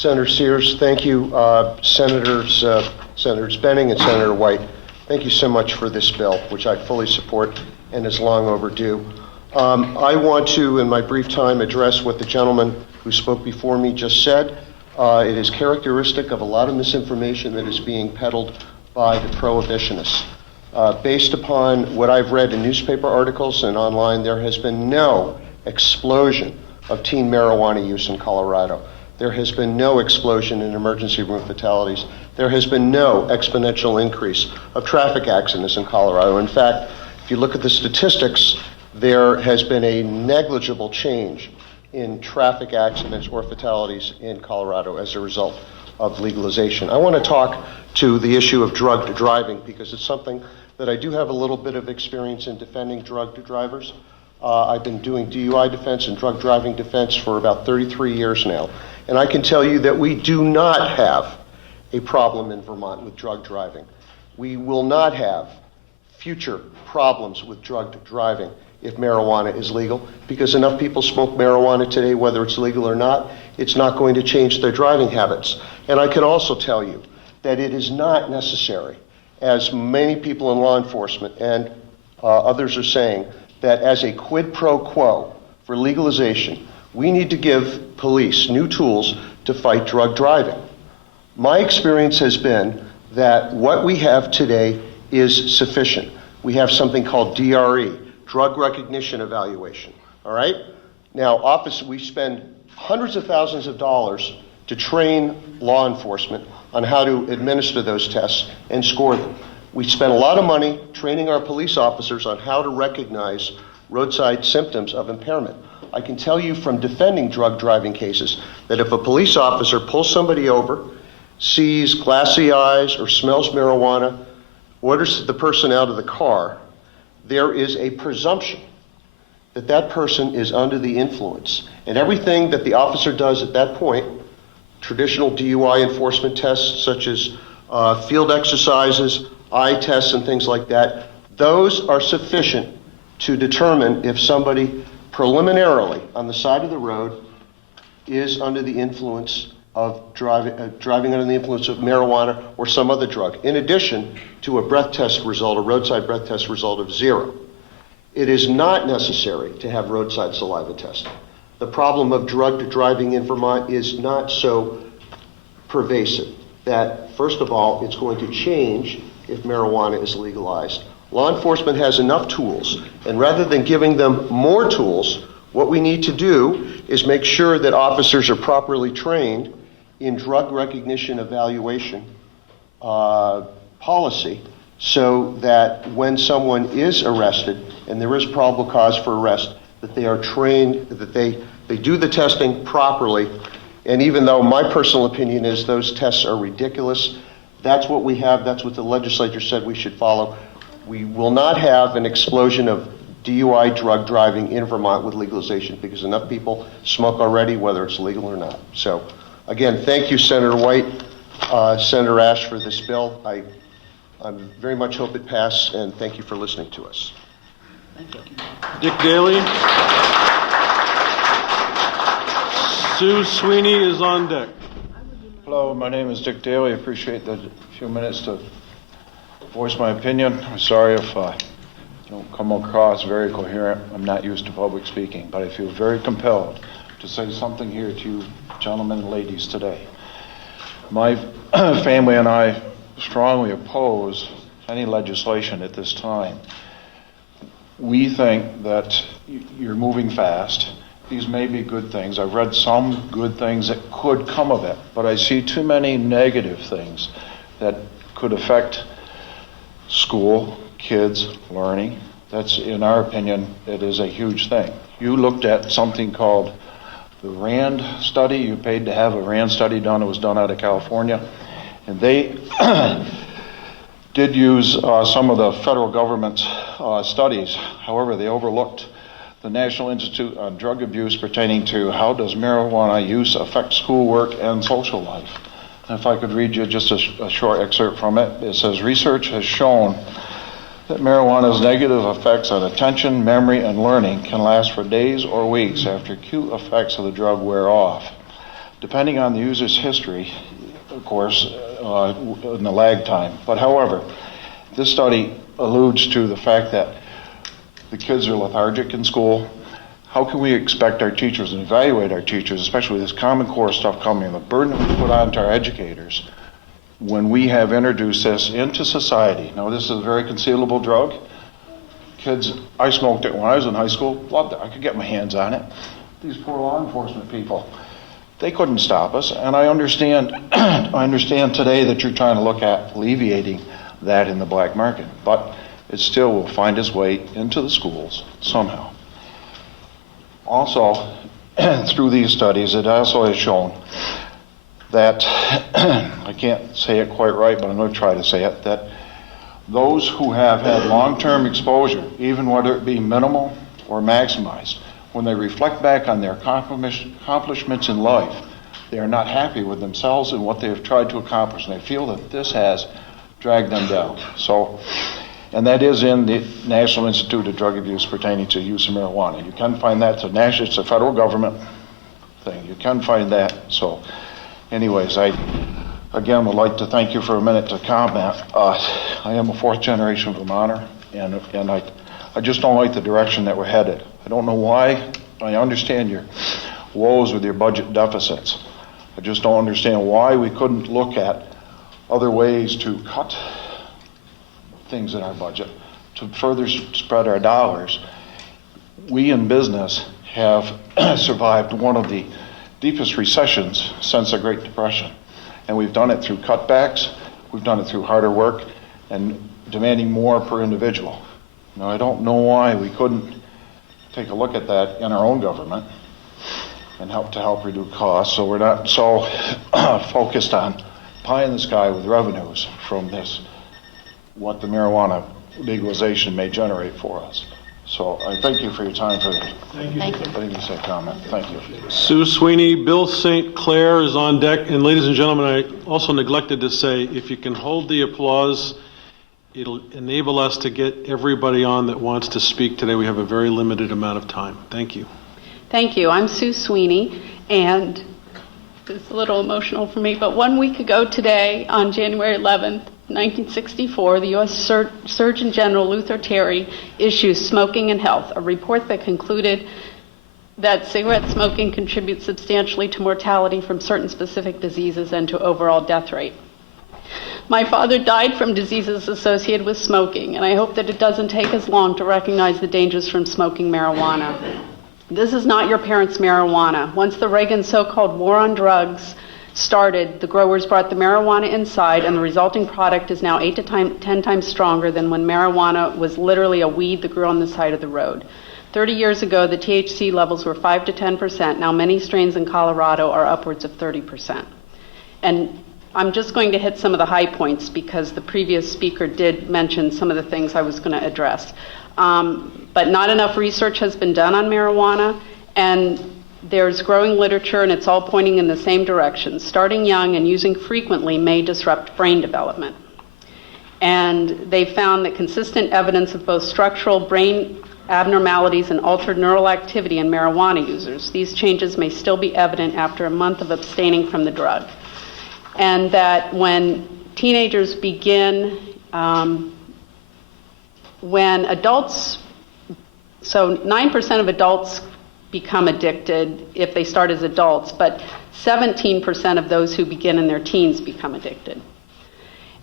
Senator Sears, thank you. Senators Benning and Senator White, thank you so much for this bill, which I fully support and is long overdue. I want to, in my brief time, address what the gentleman who spoke before me just said. It is characteristic of a lot of misinformation that is being peddled by the prohibitionists. Based upon what I've read in newspaper articles and online, there has been no explosion of teen marijuana use in Colorado. There has been no explosion in emergency room fatalities. There has been no exponential increase of traffic accidents in Colorado. In fact, if you look at the statistics, there has been a negligible change in traffic accidents or fatalities in Colorado as a result of legalization. I want to talk to the issue of drug driving because it's something that I do have a little bit of experience in defending drug drivers. I've been doing DUI defense and drug driving defense for about 33 years now. And I can tell you that we do not have a problem in Vermont with drug driving. We will not have future problems with drug driving if marijuana is legal, because enough people smoke marijuana today, whether it's legal or not, it's not going to change their driving habits. And I can also tell you that it is not necessary, as many people in law enforcement and others are saying, that as a quid pro quo for legalization, we need to give police new tools to fight drug driving. My experience has been that what we have today is sufficient. We have something called DRE, drug recognition evaluation, all right? Now, we spend hundreds of thousands of dollars to train law enforcement on how to administer those tests and score them. We spend a lot of money training our police officers on how to recognize roadside symptoms of impairment. I can tell you from defending drug driving cases that if a police officer pulls somebody over, sees glassy eyes or smells marijuana, orders the person out of the car, there is a presumption that that person is under the influence. And everything that the officer does at that point, traditional DUI enforcement tests such as field exercises, eye tests and things like that, those are sufficient to determine if somebody preliminarily on the side of the road is under the influence of driving under the influence of marijuana or some other drug, in addition to a breath test result, a roadside breath test result of 0. It is not necessary to have roadside saliva testing. The problem of drug driving in Vermont is not so pervasive that, first of all, it's going to change if marijuana is legalized. Law enforcement has enough tools, and rather than giving them more tools, what we need to do is make sure that officers are properly trained in drug recognition evaluation policy so that when someone is arrested and there is probable cause for arrest, that they are trained, that they do the testing properly. And even though my personal opinion is those tests are ridiculous, that's what we have, that's what the legislature said we should follow. We will not have an explosion of DUI drug driving in Vermont with legalization because enough people smoke already, whether it's legal or not. So, again, thank you, Senator White, Senator Ash, for this bill. I very much hope it passes, and thank you for listening to us. Thank you. Dick Daley. Sue Sweeney is on deck. Hello, my name is Dick Daley. I appreciate the few minutes to voice my opinion. I'm sorry if I don't come across very coherent. I'm not used to public speaking, but I feel very compelled to say something here to you gentlemen and ladies today. My family and I strongly oppose any legislation at this time. We think that you're moving fast. These may be good things. I've read some good things that could come of it, but I see too many negative things that could affect school, kids, learning. That's, in our opinion, it is a huge thing. You looked at something called the RAND study. You paid to have a RAND study done. It was done out of California. And they did use some of the federal government's studies. However, they overlooked the National Institute on Drug Abuse pertaining to how does marijuana use affect schoolwork and social life. And if I could read you just a short excerpt from it. It says, research has shown that marijuana's negative effects on attention, memory, and learning can last for days or weeks after acute effects of the drug wear off. depending on the user's history, of course, in the lag time. But however, this study alludes to the fact that the kids are lethargic in school. How can we expect our teachers and evaluate our teachers, especially with this Common Core stuff coming, the burden that we put on to our educators when we have introduced this into society? Now, this is a very concealable drug. Kids, I smoked it when I was in high school, loved it. I could get my hands on it. These poor law enforcement people, they couldn't stop us. And I understand, I understand today that you're trying to look at alleviating that in the black market, but it still will find its way into the schools somehow. Also, through these studies, it also has shown that, I can't say it quite right, but I'm going to try to say it, that those who have had long-term exposure, even whether it be minimal or maximized, when they reflect back on their accomplishments in life, they are not happy with themselves and what they have tried to accomplish, and they feel that this has dragged them down. So, and that is in the National Institute of Drug Abuse pertaining to use of marijuana. You can find that. It's a federal government thing. You can find that. So, anyways, I again would like to thank you for a minute to comment. I am a fourth-generation Vermonter, and I just don't like the direction that we're headed. I don't know why. I understand your woes with your budget deficits. I just don't understand why we couldn't look at other ways to cut things in our budget to further spread our dollars. We in business have survived one of the deepest recessions since the Great Depression, and we've done it through cutbacks, we've done it through harder work and demanding more per individual. Now, I don't know why we couldn't take a look at that in our own government and help reduce costs, so we're not so focused on pie in the sky with revenues from this, what the marijuana legalization may generate for us. So I thank you for your time for Thank you. letting me say comment. Thank you. Sue Sweeney, Bill St. Clair is on deck. And ladies and gentlemen, I also neglected to say, if you can hold the applause, it'll enable us to get everybody on that wants to speak today. We have a very limited amount of time. Thank you. Thank you. I'm Sue Sweeney, and it's a little emotional for me, but 1 week ago today, on January 11th, 1964, the U.S. Surgeon General Luther Terry issues Smoking and Health, a report that concluded that cigarette smoking contributes substantially to mortality from certain specific diseases and to overall death rate. My father died from diseases associated with smoking, and I hope that it doesn't take as long to recognize the dangers from smoking marijuana. This is not your parents' marijuana. Once the Reagan so-called war on drugs started, the growers brought the marijuana inside, and the resulting product is now 8 to 10 times stronger than when marijuana was literally a weed that grew on the side of the road. 30 years ago, the THC levels were 5 to 10%. Now many strains in Colorado are upwards of 30%. And I'm just going to hit some of the high points because the previous speaker did mention some of the things I was going to address. But not enough research has been done on marijuana, and there's growing literature, and it's all pointing in the same direction. Starting young and using frequently may disrupt brain development. And they found that consistent evidence of both structural brain abnormalities and altered neural activity in marijuana users. These changes may still be evident after a month of abstaining from the drug. And that when teenagers begin, when adults, so 9% of adults become addicted if they start as adults, but 17% of those who begin in their teens become addicted.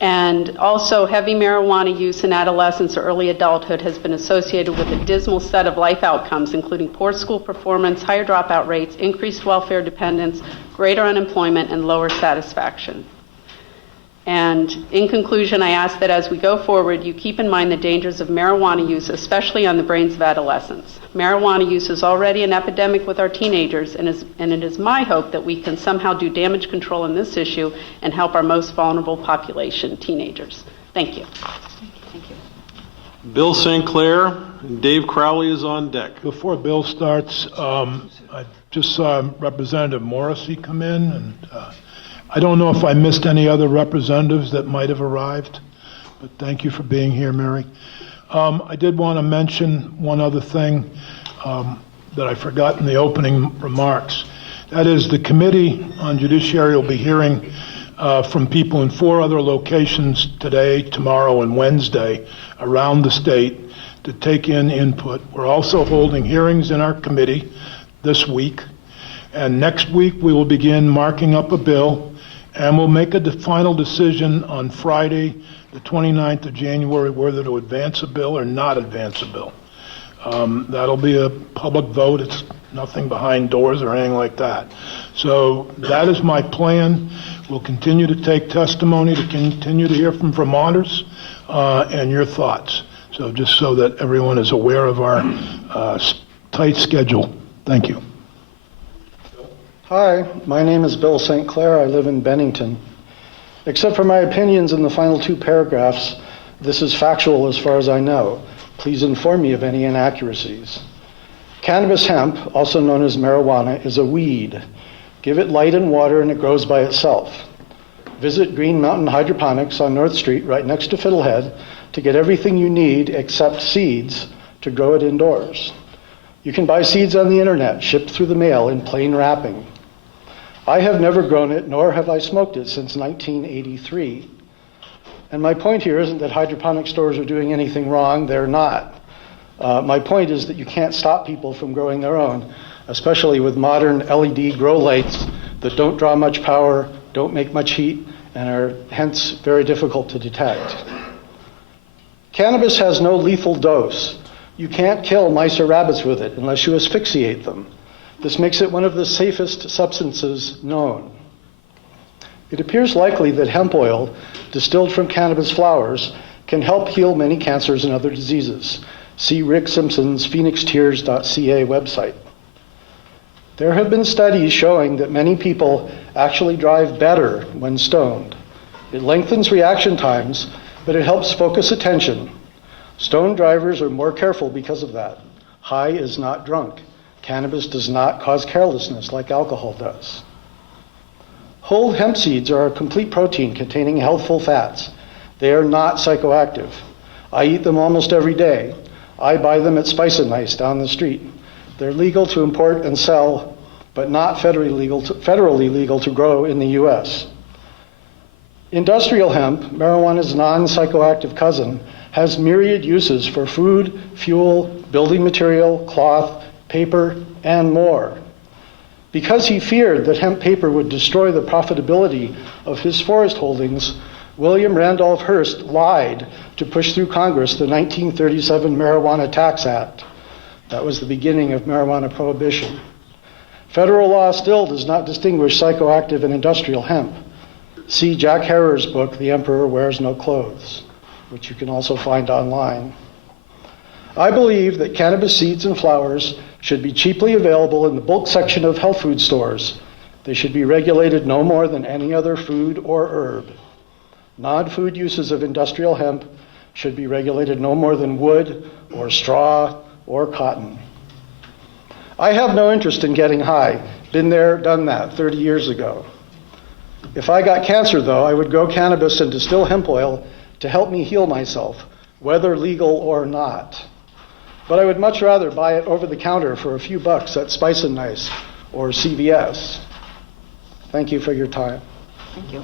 And also, heavy marijuana use in adolescence or early adulthood has been associated with a dismal set of life outcomes, including poor school performance, higher dropout rates, increased welfare dependence, greater unemployment, and lower satisfaction. And in conclusion, I ask that as we go forward, you keep in mind the dangers of marijuana use, especially on the brains of adolescents. Marijuana use is already an epidemic with our teenagers, and it is my hope that we can somehow do damage control in this issue and help our most vulnerable population, teenagers. Thank you. Thank you. Bill St. Clair, and Dave Crowley is on deck. Before Bill starts, I just saw Representative Morrissey come in, and I don't know if I missed any other representatives that might have arrived, but thank you for being here, Mary. I did want to mention one other thing that I forgot in the opening remarks. That is, the Committee on Judiciary will be hearing from people in 4 other locations today, tomorrow, and Wednesday around the state to take in input. We're also holding hearings in our committee this week, and next week we will begin marking up a bill, and we'll make a final decision on Friday, the 29th of January, whether to advance a bill or not advance a bill. That'll be a public vote. It's nothing behind doors or anything like that. So that is my plan. We'll continue to take testimony, to continue to hear from Vermonters and your thoughts. So just so that everyone is aware of our tight schedule. Thank you. Hi, my name is Bill St. Clair. I live in Bennington. Except for my opinions in the final 2 paragraphs, this is factual as far as I know. Please inform me of any inaccuracies. Cannabis hemp, also known as marijuana, is a weed. Give it light and water and it grows by itself. Visit Green Mountain Hydroponics on North Street right next to Fiddlehead to get everything you need except seeds to grow it indoors. You can buy seeds on the internet, shipped through the mail in plain wrapping. I have never grown it, nor have I smoked it since 1983. And my point here isn't that hydroponic stores are doing anything wrong. They're not. My point is that you can't stop people from growing their own, especially with modern LED grow lights that don't draw much power, don't make much heat, and are hence very difficult to detect. Cannabis has no lethal dose. You can't kill mice or rabbits with it unless you asphyxiate them. This makes it one of the safest substances known. It appears likely that hemp oil, distilled from cannabis flowers, can help heal many cancers and other diseases. See Rick Simpson's phoenixtears.ca website. There have been studies showing that many people actually drive better when stoned. It lengthens reaction times, but it helps focus attention. Stoned drivers are more careful because of that. High is not drunk. Cannabis does not cause carelessness like alcohol does. Whole hemp seeds are a complete protein containing healthful fats. They are not psychoactive. I eat them almost every day. I buy them at Spice and Nice down the street. They're legal to import and sell, but not federally legal to grow in the U.S. Industrial hemp, marijuana's non-psychoactive cousin, has myriad uses for food, fuel, building material, cloth, paper, and more. Because he feared that hemp paper would destroy the profitability of his forest holdings, William Randolph Hearst lied to push through Congress the 1937 Marijuana Tax Act. That was the beginning of marijuana prohibition. Federal law still does not distinguish psychoactive and industrial hemp. See Jack Herer's book, The Emperor Wears No Clothes, which you can also find online. I believe that cannabis seeds and flowers should be cheaply available in the bulk section of health food stores. They should be regulated no more than any other food or herb. Non-food uses of industrial hemp should be regulated no more than wood or straw or cotton. I have no interest in getting high. Been there, done that 30 years ago. If I got cancer, though, I would grow cannabis and distill hemp oil to help me heal myself, whether legal or not. But I would much rather buy it over the counter for a few bucks at Spice and Nice or CVS. Thank you for your time. Thank you.